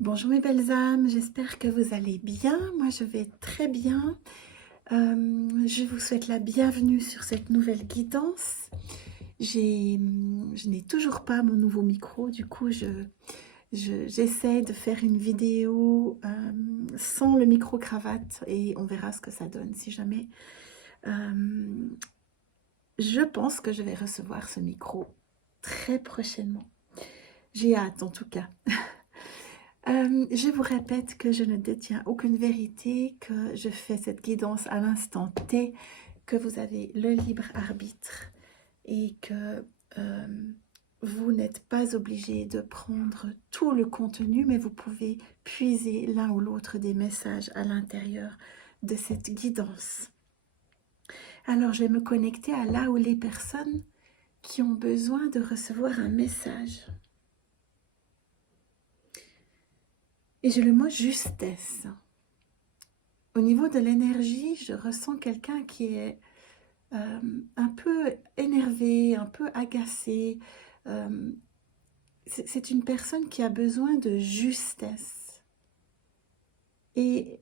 Bonjour mes belles âmes, j'espère que vous allez bien. Moi je vais très bien. Je vous souhaite la bienvenue sur cette nouvelle guidance. Je n'ai toujours pas mon nouveau micro, du coup j'essaie de faire une vidéo sans le micro-cravate et on verra ce que ça donne si jamais. Euh, je pense que je vais recevoir ce micro très prochainement. J'ai hâte en tout cas. Je vous répète que je ne détiens aucune vérité, que je fais cette guidance à l'instant T, que vous avez le libre arbitre et que vous n'êtes pas obligé de prendre tout le contenu, mais vous pouvez puiser l'un ou l'autre des messages à l'intérieur de cette guidance. Alors, je vais me connecter à là où les personnes qui ont besoin de recevoir un message. Et j'ai le mot justesse. Au niveau de l'énergie, je ressens quelqu'un qui est un peu énervé, un peu agacé. Euh, c'est une personne qui a besoin de justesse. Et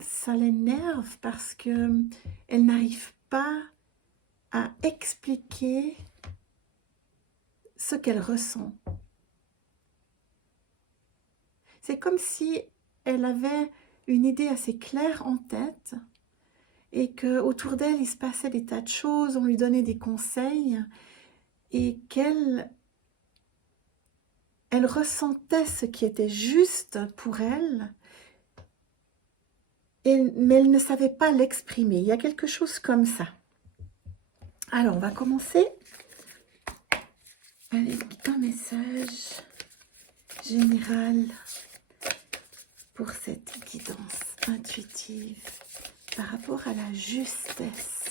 ça l'énerve parce que elle n'arrive pas à expliquer ce qu'elle ressent. C'est comme si elle avait une idée assez claire en tête et qu'autour d'elle, il se passait des tas de choses, on lui donnait des conseils et qu'elle ressentait ce qui était juste pour elle, mais elle ne savait pas l'exprimer. Il y a quelque chose comme ça. Alors, on va commencer avec un message général pour cette guidance intuitive par rapport à la justesse.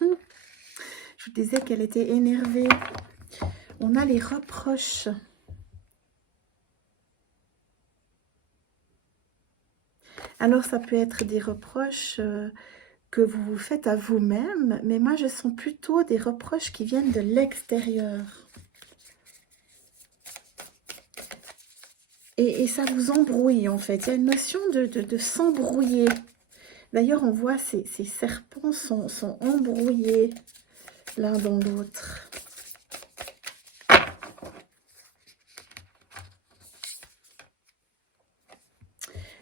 Je vous disais qu'elle était énervée. On a les reproches. Alors, ça peut être des reproches que vous vous faites à vous-même, mais moi, je sens plutôt des reproches qui viennent de l'extérieur. Et ça vous embrouille, en fait. Il y a une notion de s'embrouiller. D'ailleurs, on voit ces serpents sont embrouillés l'un dans l'autre.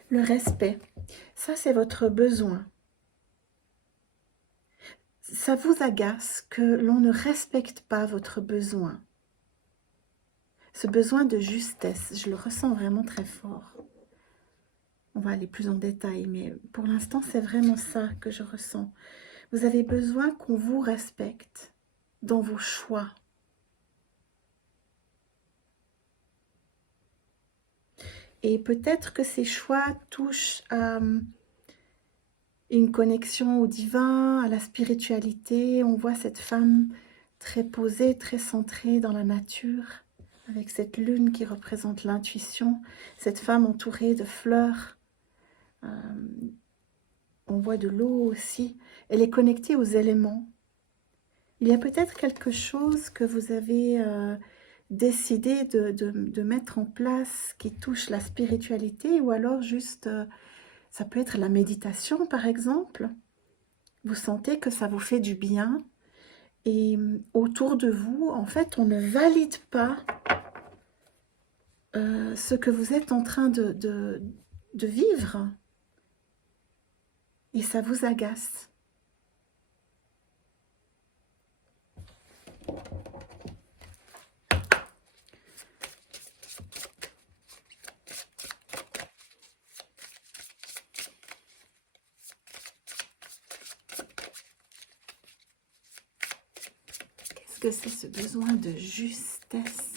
Le respect, ça, c'est votre besoin. Ça vous agace que l'on ne respecte pas votre besoin. Ce besoin de justesse, je le ressens vraiment très fort. On va aller plus en détail, mais pour l'instant, c'est vraiment ça que je ressens. Vous avez besoin qu'on vous respecte dans vos choix. Et peut-être que ces choix touchent à une connexion au divin, à la spiritualité. On voit cette femme très posée, très centrée dans la nature, avec cette lune qui représente l'intuition, cette femme entourée de fleurs. On voit de l'eau aussi. Elle est connectée aux éléments. Il y a peut-être quelque chose que vous avez décidé de mettre en place qui touche la spiritualité, ou alors juste, ça peut être la méditation par exemple. Vous sentez que ça vous fait du bien et autour de vous, en fait, on ne valide pas ce que vous êtes en train de vivre et ça vous agace. Qu'est-ce que c'est ce besoin de justesse ?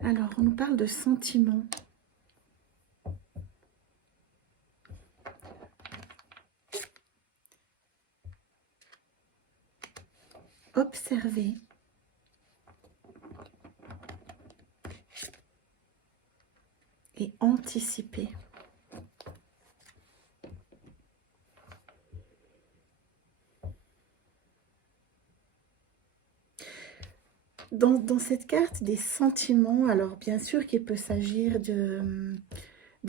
Alors, on nous parle de sentiments. Observez. et anticiper. Dans cette carte des sentiments, alors bien sûr qu'il peut s'agir de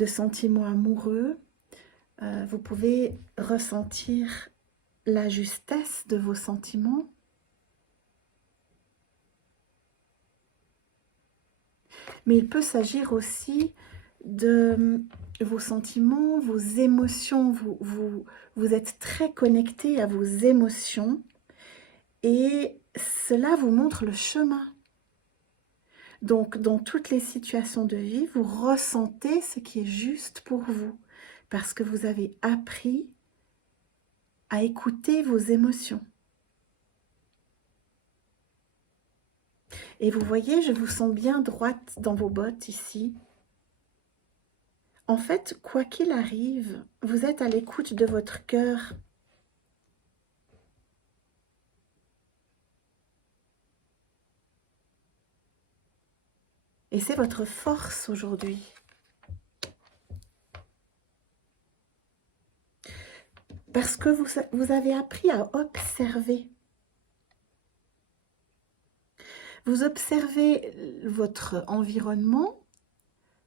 sentiments amoureux, vous pouvez ressentir la justesse de vos sentiments. Mais il peut s'agir aussi de vos sentiments, vos émotions. Vous êtes très connecté à vos émotions et cela vous montre le chemin. Donc, dans toutes les situations de vie, vous ressentez ce qui est juste pour vous parce que vous avez appris à écouter vos émotions. Et vous voyez, je vous sens bien droite dans vos bottes ici. En fait, quoi qu'il arrive, vous êtes à l'écoute de votre cœur. Et c'est votre force aujourd'hui. Parce que vous avez appris à observer. Vous observez votre environnement,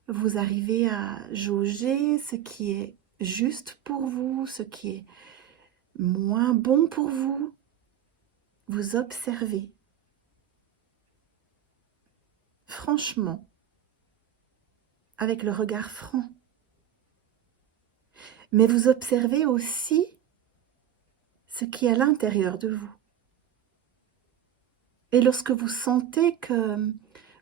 vous arrivez à jauger ce qui est juste pour vous, ce qui est moins bon pour vous. Vous observez. Franchement, avec le regard franc. Mais vous observez aussi ce qui est à l'intérieur de vous. Et lorsque vous sentez que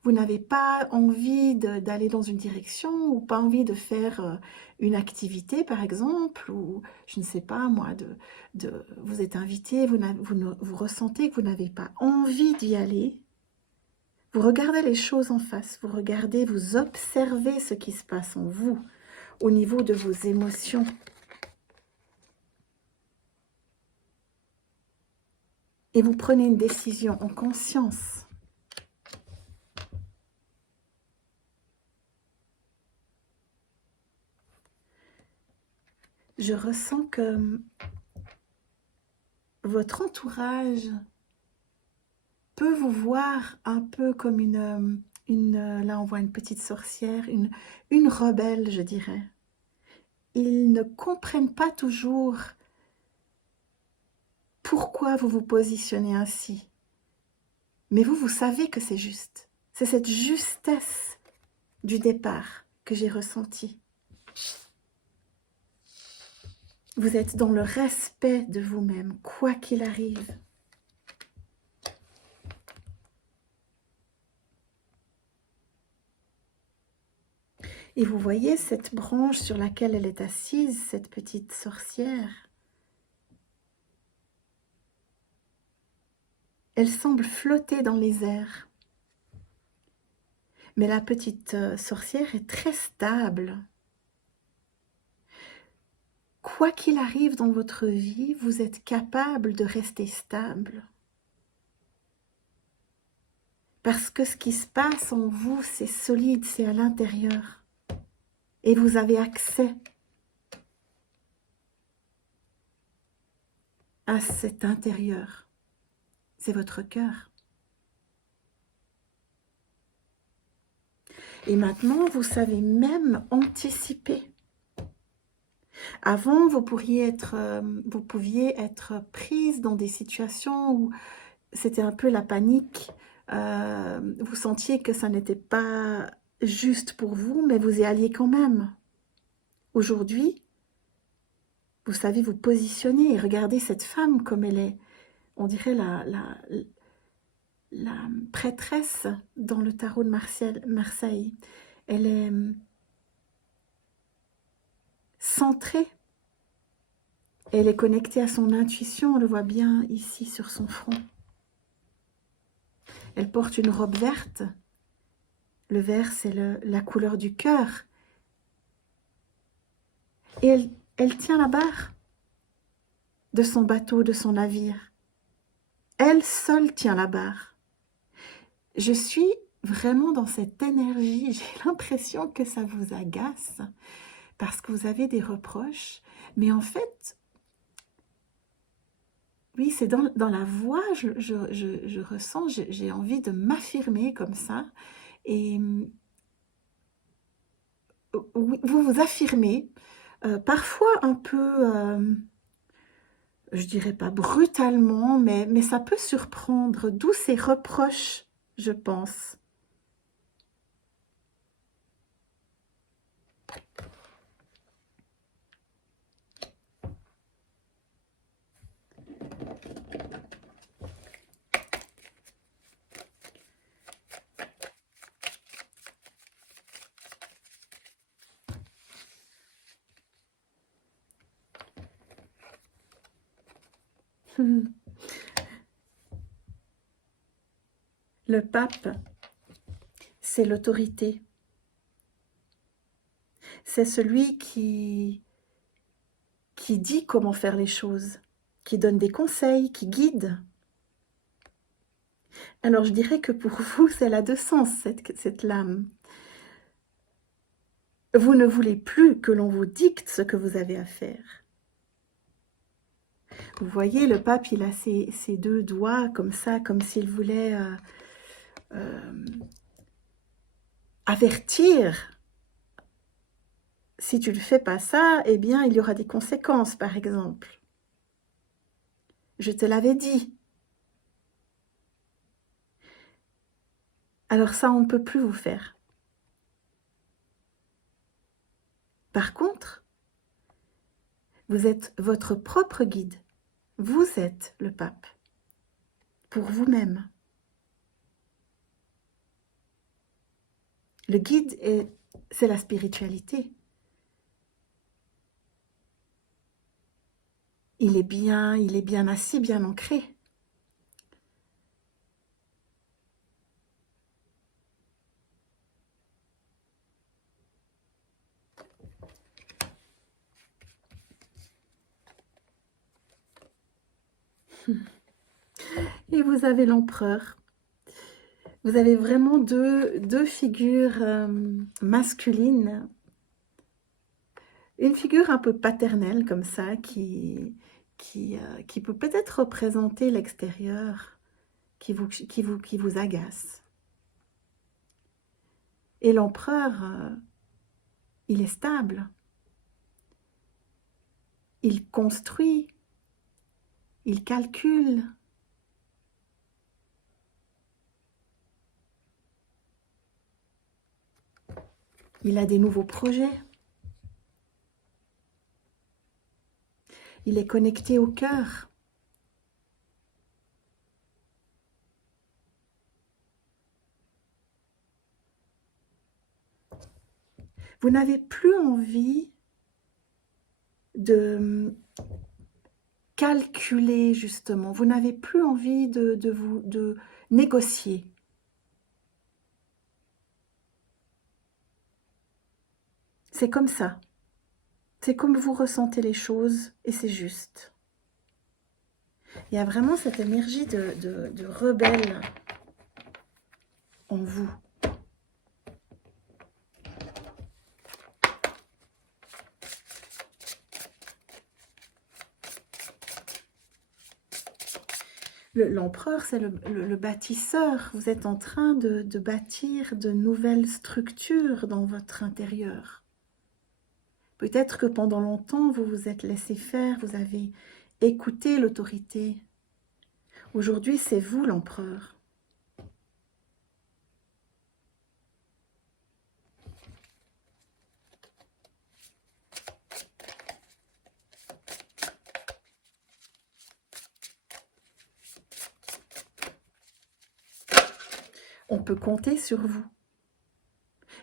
vous n'avez pas envie d'aller dans une direction ou pas envie de faire une activité, par exemple, ou je ne sais pas moi, vous êtes invité, vous ressentez que vous n'avez pas envie d'y aller, vous regardez les choses en face, vous regardez, vous observez ce qui se passe en vous, au niveau de vos émotions. Et vous prenez une décision en conscience. Je ressens que votre entourage peut vous voir un peu comme là on voit une petite sorcière, une rebelle, je dirais. Ils ne comprennent pas toujours pourquoi vous vous positionnez ainsi. Mais vous savez que c'est juste. C'est cette justesse du départ que j'ai ressentie. Vous êtes dans le respect de vous-même, quoi qu'il arrive. Et vous voyez cette branche sur laquelle elle est assise, cette petite sorcière. Elle semble flotter dans les airs. Mais la petite sorcière est très stable. Quoi qu'il arrive dans votre vie, vous êtes capable de rester stable. Parce que ce qui se passe en vous, c'est solide, c'est à l'intérieur. Et vous avez accès à cet intérieur. C'est votre cœur. Et maintenant, vous savez même anticiper. Avant, vous pouviez être prise dans des situations où c'était un peu la panique. Vous sentiez que ça n'était pas juste pour vous, mais vous y alliez quand même. Aujourd'hui, vous savez vous positionner et regarder cette femme comme elle est. On dirait la prêtresse dans le tarot de Marseille. Elle est centrée. Elle est connectée à son intuition, on le voit bien ici sur son front. Elle porte une robe verte. Le vert, c'est la couleur du cœur. Et elle tient la barre de son bateau, de son navire. Elle seule tient la barre. Je suis vraiment dans cette énergie. J'ai l'impression que ça vous agace parce que vous avez des reproches. Mais en fait, oui, c'est dans la voix, je ressens, j'ai envie de m'affirmer comme ça. Et oui, vous vous affirmez, parfois un peu, je dirais pas brutalement, mais ça peut surprendre, d'où ces reproches, je pense. Le pape, c'est l'autorité. C'est celui qui dit comment faire les choses, qui donne des conseils, qui guide. Alors je dirais que pour vous, c'est a deux sens, cette lame. Vous ne voulez plus que l'on vous dicte ce que vous avez à faire. Vous voyez, le pape, il a ses deux doigts comme ça, comme s'il voulait avertir. Si tu ne fais pas ça, eh bien, il y aura des conséquences, par exemple. Je te l'avais dit. Alors ça, on ne peut plus vous faire. Par contre, vous êtes votre propre guide. Vous êtes le pape. Pour vous-même. Le guide, c'est la spiritualité. Il est bien assis, bien ancré. Et vous avez l'empereur. Vous avez vraiment deux figures masculines. Une figure un peu paternelle comme ça, qui peut peut-être représenter l'extérieur, qui vous agace. Et l'empereur, il est stable. Il construit, il calcule. Il a des nouveaux projets. Il est connecté au cœur. Vous n'avez plus envie de calculer, justement. Vous n'avez plus envie de négocier. C'est comme ça. C'est comme vous ressentez les choses et c'est juste. Il y a vraiment cette énergie de rebelle en vous. L'empereur, c'est le bâtisseur. Vous êtes en train de bâtir de nouvelles structures dans votre intérieur. Peut-être que pendant longtemps, vous vous êtes laissé faire, vous avez écouté l'autorité. Aujourd'hui, c'est vous l'empereur. On peut compter sur vous.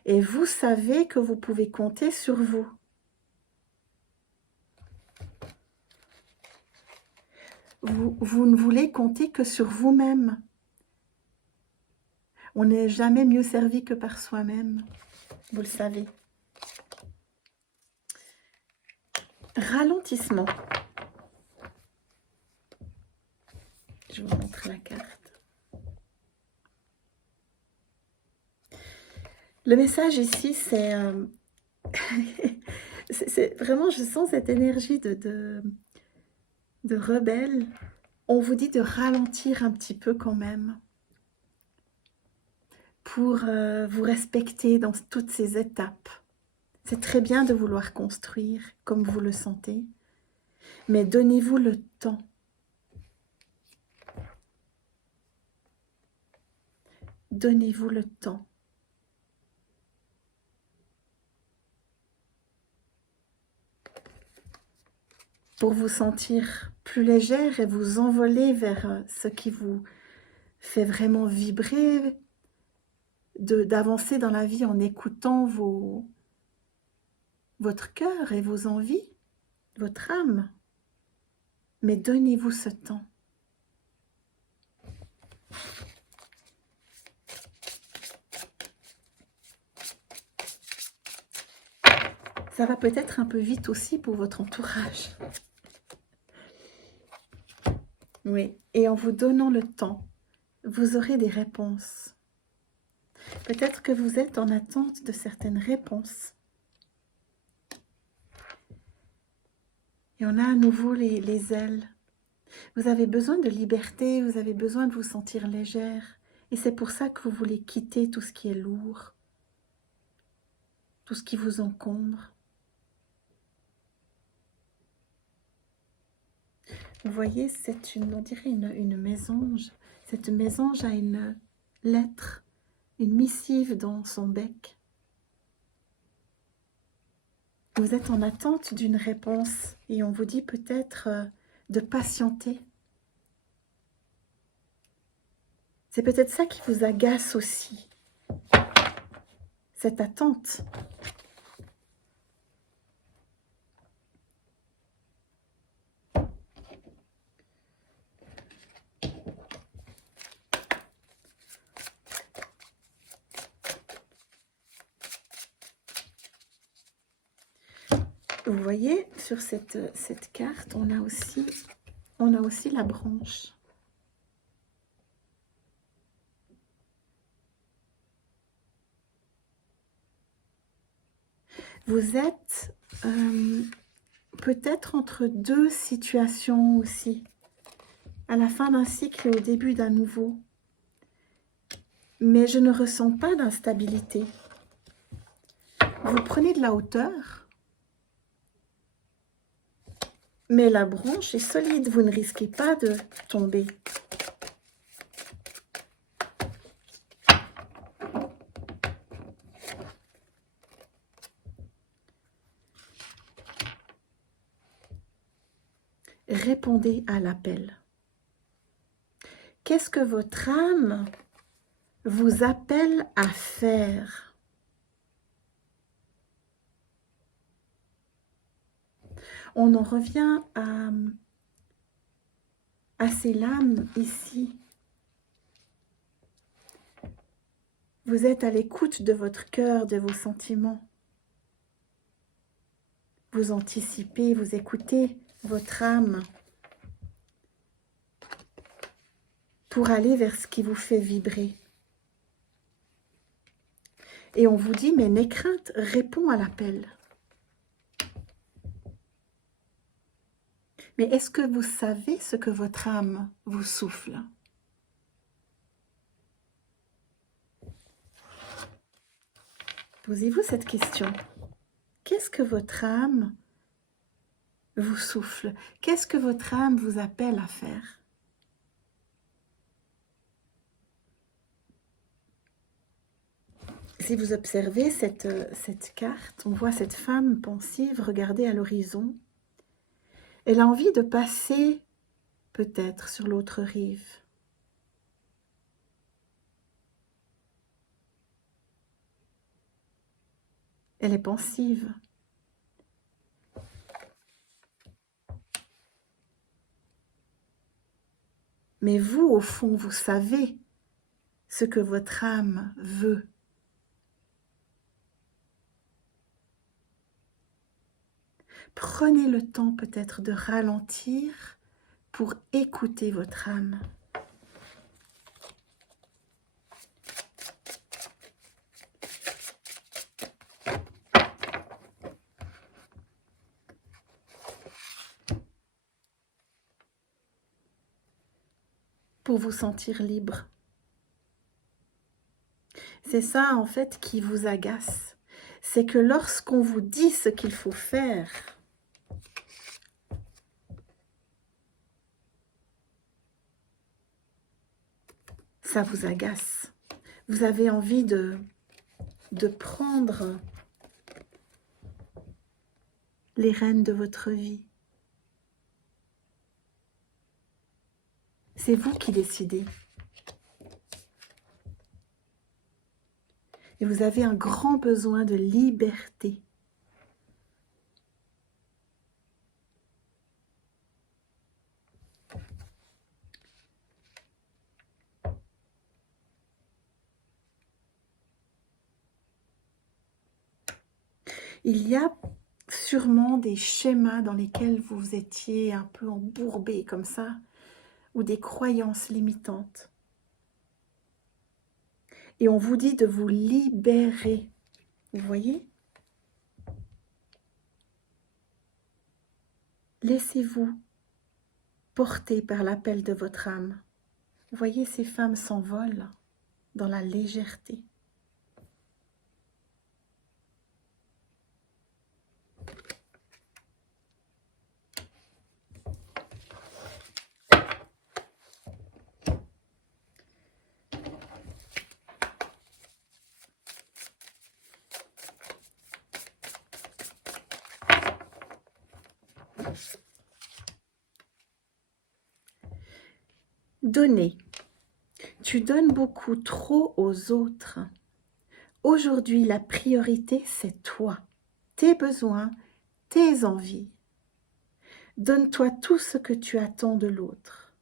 Et vous savez que vous pouvez compter sur vous. Vous ne voulez compter que sur vous-même. On n'est jamais mieux servi que par soi-même. Vous le savez. Ralentissement. Je vous montre la carte. Le message ici, c'est vraiment, je sens cette énergie de rebelle. On vous dit de ralentir un petit peu quand même pour vous respecter dans toutes ces étapes. C'est très bien de vouloir construire comme vous le sentez, mais donnez-vous le temps. Donnez-vous le temps. Pour vous sentir plus légère et vous envoler vers ce qui vous fait vraiment vibrer, d'avancer dans la vie en écoutant votre cœur et vos envies, votre âme. Mais donnez-vous ce temps. Ça va peut-être un peu vite aussi pour votre entourage. Oui, et en vous donnant le temps, vous aurez des réponses. Peut-être que vous êtes en attente de certaines réponses. Et on a à nouveau les ailes. Vous avez besoin de liberté, vous avez besoin de vous sentir légère. Et c'est pour ça que vous voulez quitter tout ce qui est lourd, tout ce qui vous encombre. Vous voyez, on dirait une mésange. Cette mésange a une lettre, une missive dans son bec. Vous êtes en attente d'une réponse et on vous dit peut-être de patienter. C'est peut-être ça qui vous agace aussi, cette attente. Vous voyez, sur cette carte, on a aussi la branche. Vous êtes peut-être entre deux situations aussi, à la fin d'un cycle et au début d'un nouveau. Mais je ne ressens pas d'instabilité. Vous prenez de la hauteur, mais la branche est solide, vous ne risquez pas de tomber. Répondez à l'appel. Qu'est-ce que votre âme vous appelle à faire? On en revient à ces lames ici. Vous êtes à l'écoute de votre cœur, de vos sentiments. Vous anticipez, vous écoutez votre âme pour aller vers ce qui vous fait vibrer. Et on vous dit, mais n'aie crainte, réponds à l'appel. Mais est-ce que vous savez ce que votre âme vous souffle? Posez-vous cette question. Qu'est-ce que votre âme vous souffle? Qu'est-ce que votre âme vous appelle à faire? Si vous observez cette carte, on voit cette femme pensive regarder à l'horizon. Elle a envie de passer peut-être sur l'autre rive. Elle est pensive. Mais vous, au fond, vous savez ce que votre âme veut. Prenez le temps peut-être de ralentir pour écouter votre âme. pour vous sentir libre. C'est ça, en fait, qui vous agace. C'est que lorsqu'on vous dit ce qu'il faut faire, ça vous agace. Vous avez envie de prendre les rênes de votre vie. C'est vous qui décidez. Et vous avez un grand besoin de liberté. Il y a sûrement des schémas dans lesquels vous étiez un peu embourbé comme ça, ou des croyances limitantes. Et on vous dit de vous libérer. Vous voyez? Laissez-vous porter par l'appel de votre âme. Vous voyez, ces femmes s'envolent dans la légèreté. Donner. Tu donnes beaucoup trop aux autres. Aujourd'hui, la priorité, c'est toi, tes besoins, tes envies. Donne-toi tout ce que tu attends de l'autre.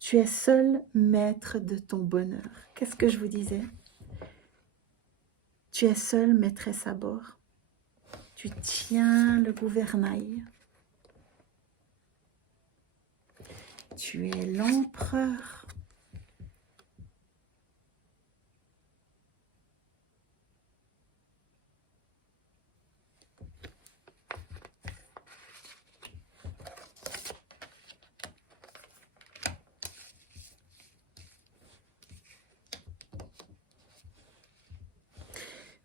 Tu es seul maître de ton bonheur. Qu'est-ce que je vous disais? Tu es seule maîtresse à bord. Tu tiens le gouvernail. Tu es l'empereur.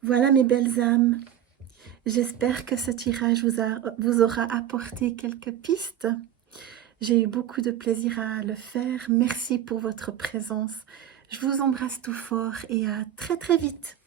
Voilà mes belles âmes. J'espère que ce tirage vous aura apporté quelques pistes. J'ai eu beaucoup de plaisir à le faire. Merci pour votre présence. Je vous embrasse tout fort et à très très vite.